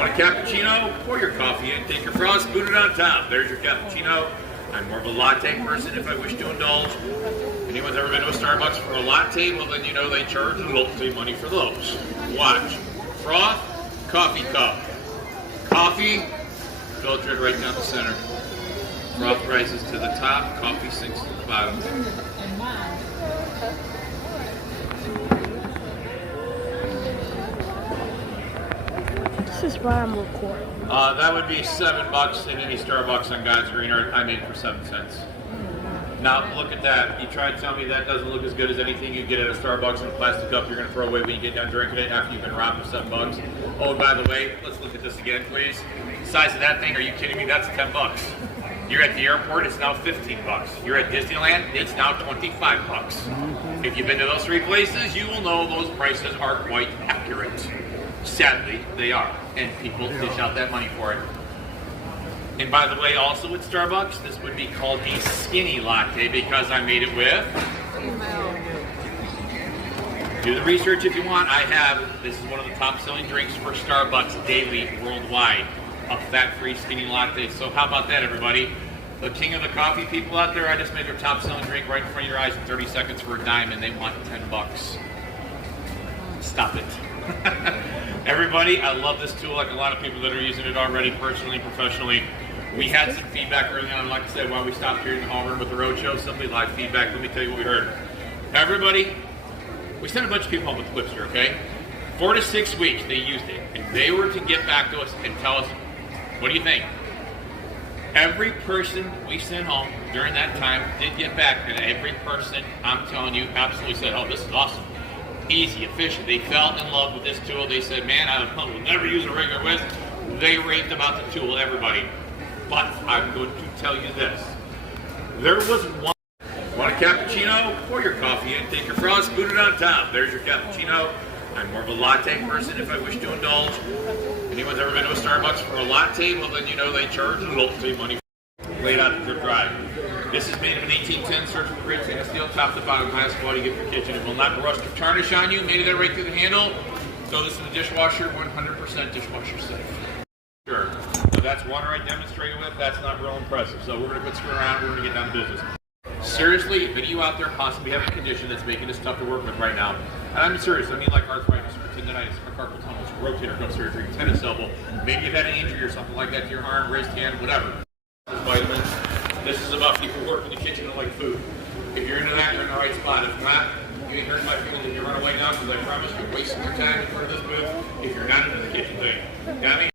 Want a cappuccino? Pour your coffee in, take your frost, put it on top. There's your cappuccino. I'm more of a latte person if I wish to indulge. Anyone's ever been to a Starbucks for a latte? Well, then you know they charge a latte money for those. Watch. Froth, coffee cup. Coffee, filtered right down the center. Froth rises to the top, coffee sinks to the bottom. This is why I'm recording. That would be $7 in any Starbucks on God's Green Earth. I made it for 7 cents. Now look at that. You try to tell me that doesn't look as good as anything you get at a Starbucks in a plastic cup you're going to throw away when you get done drinking it after you've been robbed for $7. Oh, and by the way, let's look at this again, please. The size of that thing, are you kidding me? That's $10. You're at the airport, it's now $15. You're at Disneyland, it's now $25. If you've been to those three places, you will know those prices are quite accurate. Sadly, they are, and people dish out that money for it. And by the way, also at Starbucks, this would be called a skinny latte because I made it with. Do the research if you want. This is one of the top selling drinks for Starbucks daily worldwide. A fat-free skinny latte. So how about that, everybody? The king of the coffee people out there, I just made their top selling drink right in front of your eyes in 30 seconds for a dime, and they want $10. Stop it. Everybody, I love this tool like a lot of people that are using it already, personally, professionally. We had some feedback early on, like I said, while we stopped here in Auburn with the roadshow, simply live feedback. Let me tell you what we heard. Everybody, we sent a bunch of people home with clips here, okay? 4 to 6 weeks they used it, and they were to get back to us and tell us, what do you think? Every person we sent home during that time did get back, and every person, I'm telling you, absolutely said, oh, this is awesome. Easy, efficient. They fell in love with this tool. They said, man, I will never use a regular whiz. They raved about the tool, everybody. But I'm going to tell you this. There was one. Want a cappuccino? Pour your coffee in, take your frost, put it on top. There's your cappuccino. I'm more of a latte person if I wish to indulge. Anyone's ever been to a Starbucks for a latte? Well, then you know they charge a latte money. Laid out the drip dry. This is made of an 1810 surgical grade stainless steel, top to bottom, highest quality you get for your kitchen. It will not rust or tarnish on you. Made it right through the handle. Throw this in the dishwasher, 100% dishwasher safe. Sure. So that's one I demonstrated with. That's not real impressive. So we're going to quit screwing around. We're going to get down to business. Seriously, if any of you out there possibly have a condition that's making this tough to work with right now, and I'm serious, I mean like arthritis, or tendonitis, or carpal tunnel, rotator cuff surgery, tennis elbow, maybe you've had an injury or something like that to your arm, wrist, hand, whatever. Vitamins. This is about people who work in the kitchen and like food. If you're into that, you're in the right spot. If not, you ain't hurting my feelings if you run away now, because I promise you're wasting your time in front of this booth if you're not into the kitchen thing. Got me?